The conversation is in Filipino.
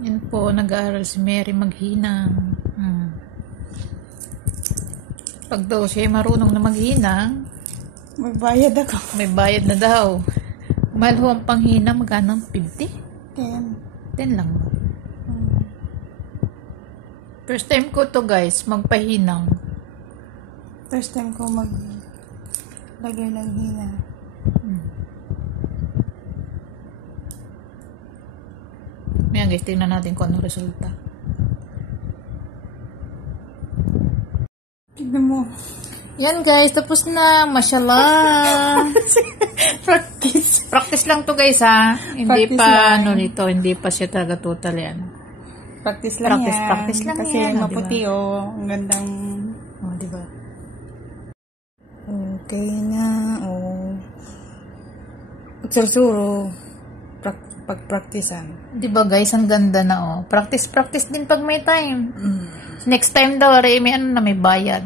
Yan po, nag-aaral si Mary maghinang. Pag daw siya marunong na maghinang, magbayad ako. may bayad na daw. Mahal ho ang panghinang, magkano? 50? 10 lang. First time ko to guys, magpahinang. First time ko maglagay ng hina. Ayan guys, tingnan natin kung ano resulta. Tignan mo. Yan guys, tapos na. Mashallah. Practice. Practice lang to guys ha. Hindi Practice pa lang. ano nito, hindi pa siya talaga total yan. Practice lang yan. Practice lang kasi yan. maputi Diba? oh. Ang gandang... Oh, diba? Okay na. Oh. Pagsursuro. Pagpraktisan. Diba guys, ang ganda na oh. Practice din pag may time. Next time daw, may ano na may bayad.